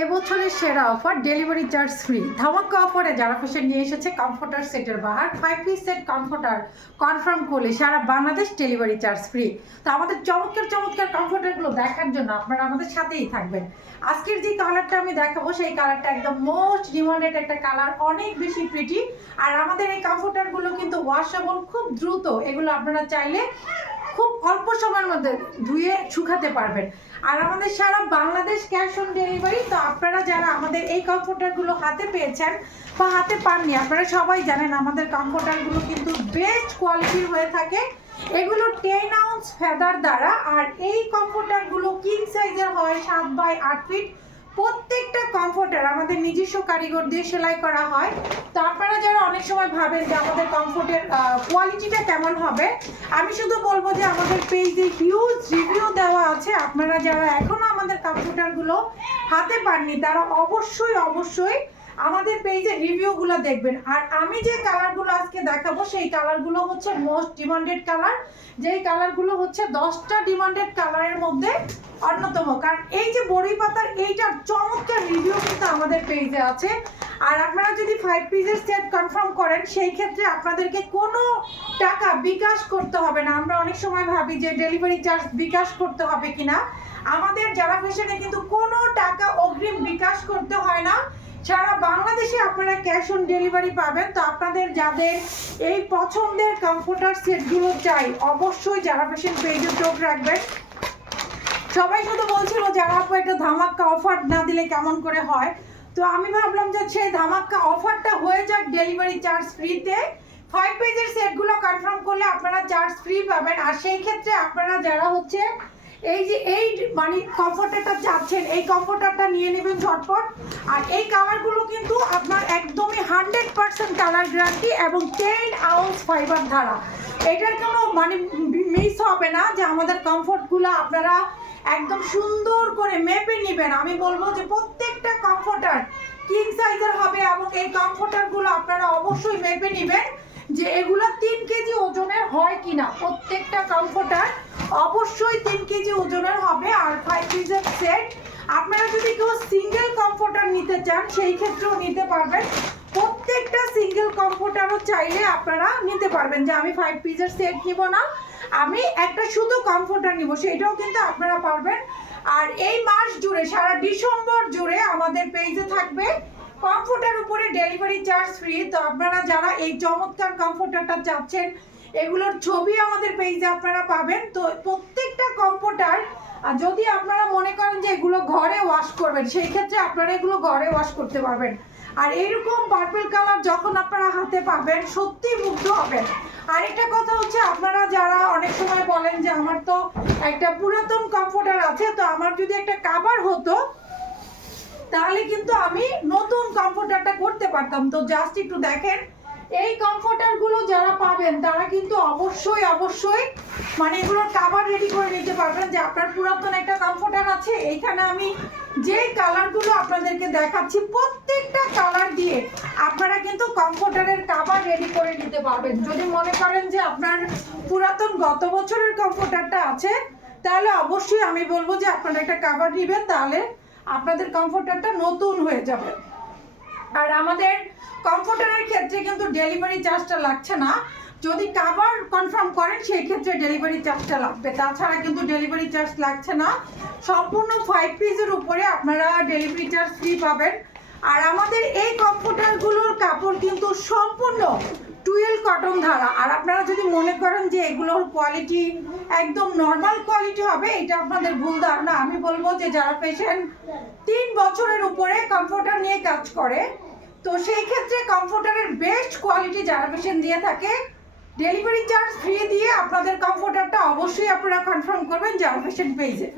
এবছরের সেরা offer delivery charge free ধামাকা অফারে যারা ফ্যাশন নিয়ে এসেছে কমফোর্টার সেটের বাহার 5 পিস সেট কমফোর্টার কনফার্ম করলে সারা বাংলাদেশ ডেলিভারি চার্জ ফ্রি। তো আমাদের চমৎকার চমৎকার কমফোর্টারগুলো দেখার জন্য আপনারা আমাদের সাথেই থাকবেন। আজকের যে কালারটা আমি দেখাবো সেই কালারটা একদম মোস্ট ডিমান্ডেড একটা কালার, অনেক বেশি প্রিটি। আর আমাদের এই কমফোর্টারগুলো কিন্তু ওয়াশেবল খুব দ্রুত, এগুলো আপনারা চাইলে খুব অল্প সময়ের মধ্যে ধুয়ে শুকাতে পারবেন। আর আমাদের সারা বাংলাদেশ ক্যাশ অন ডেলিভারি। তো আপনারা যারা আমাদের এই কমফোর্টারগুলো হাতে পেয়েছেন বা হাতে পাননি, আপনারা সবাই জানেন আমাদের কমফোর্টারগুলো কিন্তু বেস্ট কোয়ালিটির হয়ে থাকে। এগুলো 10 আউন্স ফেদার দ্বারা, আর এই কমফোর্টারগুলো কিং সাইজের হয় 7 বাই 8 ফিট। প্রত্যেকটা কমফোর্টার আমাদের নিজস্ব কারিগর দিয়ে সেলাই করা হয়। তো আপনারা যারা অনেক সময় ভাবেন যে আমাদের কমফোর্টের কোয়ালিটিটা কেমন হবে, আমি শুধু বলবো যে আমাদের পেজে হিউজ রিভিউ দেওয়া আছে। আপনারা যারা এখনো আমাদের কমফোর্টারগুলো হাতে পাননি তারা অবশ্যই অবশ্যই আমাদের পেজে রিভিউগুলো দেখবেন। আর আমি যে কালারগুলো আজকে দেখাবো সেই কালারগুলো হচ্ছে মোস্ট ডিমান্ডেড কালার, যেই কালারগুলো হচ্ছে 10টা ডিমান্ডেড কালারের মধ্যে অন্যতম। কারণ এই যে বড়ি পাতার এইটার চমৎকার রিভিউ কিন্তু আমাদের পেজে আছে। আর আপনারা যদি 5 পিসের সেট কনফার্ম করেন সেই ক্ষেত্রে আপনাদেরকে কোনো টাকা বিকাশ করতে হবে না। আমরা অনেক সময় ভাবি যে ডেলিভারি চার্জ বিকাশ করতে হবে কিনা, আমাদের যারা ফ্যাশনে কিন্তু কোনো টাকা অগ্রিম বিকাশ করতে হয় না। সারা বাংলাদেশে আপনারা ক্যাশ অন ডেলিভারি পাবেন। তো আপনাদের যাদের এই পছন্দের কমফোর্টার সেটগুলো চাই অবশ্যই যারা ফ্যাশন পেজে চোখ রাখবেন। সবাই শুধু বলছিল যারা আপু একটা ধামাক্কা অফার না দিলে কেমন করে হয়, তো আমি ভাবলাম যে সেই ধামাক্কা অফারটা হয়ে যাক ডেলিভারি চার্জ ফ্রিতে। 5 পেজের সেটগুলো কনফার্ম করলে আপনারা চার্জ ফ্রি পাবেন। আর সেই ক্ষেত্রে আপনারা যারা হচ্ছে এই যে এই মানে কমফোর্টারটা চাচ্ছেন এই কমফোর্টারটা নিয়ে নেবেন ঝটপট। আর এই কালারগুলো কিন্তু আপনার একদমই 100% কালার গ্যারান্টি এবং 10 আউন্স ফাইবার ধারা। এটার কোনো মানে মিস হবে না যে আমাদের কমফোর্টগুলো আপনারা একদম সুন্দর করে মেপে নেবেন। আমি বলবো যে প্রত্যেকটা কমফোর্টার কিং সাইজের হবে এবং এই কমফোর্টারগুলো আপনারা অবশ্যই মেপে নেবেন যে এগুলো 3 কেজি ওজনের হয় কিনা। প্রত্যেকটা কমফোর্টার অবশ্যই 3 কেজি ওজনের হবে। আর 5 পিসের সেট আপনারা যদি কেউ সিঙ্গেল কমফোর্টার নিতে চান সেই ক্ষেত্রেও নিতে পারবেন। প্রত্যেকটা সিঙ্গেল কমফোর্টারও চাইলে আপনারা নিতে পারবেন যে আমি 5 পিসের সেট নিব না, আমি একটা শুধু কমফোর্টার নিব, সেটাও কিন্তু আপনারা পারবেন। আর এই মাস জুড়ে সারা ডিসেম্বর জুড়ে আমাদের পেজে থাকবে কমফোর্টার উপরে ডেলিভারি চার্জ ফ্রি। তো আপনারা যারা এই চমৎকার কমফোর্টারটা চাচ্ছেন এগুলোর ছবি আমাদের পেজে আপনারা পাবেন। তো প্রত্যেকটা কমফোর্টার যদি আপনারা মনে করেন যে এগুলো ঘরে ওয়াশ করবেন সেই ক্ষেত্রে আপনারা এগুলো ঘরে ওয়াশ করতে পারবেন। আর এইরকম পার্পল কালার যখন আপনারা হাতে পাবেন সত্যি মুগ্ধ হবেন। আরেকটা কথা হচ্ছে আপনারা যারা অনেক সময় বলেন যে আমার তো একটা পুরাতন কমফোর্টার আছে, তো আমার যদি একটা কাভার হতো তাহলে কিন্তু আমি নতুন কমফোর্টারটা করতে পারতাম। তো জাস্ট একটু দেখেন এই কমফোর্টারগুলো যারা পাবেন তারা কিন্তু অবশ্যই অবশ্যই মানে এগুলোর কাভার রেডি করে নিতে পারবেন। যে আপনার পুরাতন একটা কমফোর্টার আছে, এইখানে আমি যে কালারগুলো আপনাদেরকে দেখাচ্ছি প্রত্যেকটা কালার দিয়ে আপনারা কিন্তু কমফোর্টারের কাভার রেডি করে নিতে পারবেন। যদি মনে করেন যে আপনার পুরাতন গত বছরের কমফোর্টারটা আছে তাহলে অবশ্যই আমি বলবো যে আপনারা একটা কাভার নেবেন, তাহলে আপনাদের কমফোর্টারটা নতুন হয়ে যাবে। আর আমাদের কমফোর্টারের ক্ষেত্রে কিন্তু ডেলিভারি চার্জটা লাগছে না। যদি কাভার কনফার্ম করেন সেই ক্ষেত্রে ডেলিভারি চার্জটা লাগবে, তাছাড়া কিন্তু ডেলিভারি চার্জ লাগছে না। সম্পূর্ণ 5 পিসের উপরে আপনারা ডেলিভারি চার্জ ফ্রি পাবেন। আর আমাদের এই কমফোর্টারগুলোর কাপড় কিন্তু সম্পূর্ণ টুয়েল কটন ধারা। আর আপনারা যদি মনে করেন যে এগুলোর কোয়ালিটি একদম নর্মাল কোয়ালিটি হবে, এটা আপনাদের ভুল ধারণা। আমি বলবো যে যারা ফ্যাশন 3 বছরের উপরে কমফোর্টার নিয়ে কাজ করে তো সেই ক্ষেত্রে কমফোর্টারের বেস্ট কোয়ালিটি যারা ফ্যাশন দিয়ে থাকে ডেলিভারি চার্জ ফ্রি দিয়ে আপনাদের কমফোর্টারটা অবশ্যই আপনারা কনফার্ম করবেন যারা ফ্যাশন পেজে।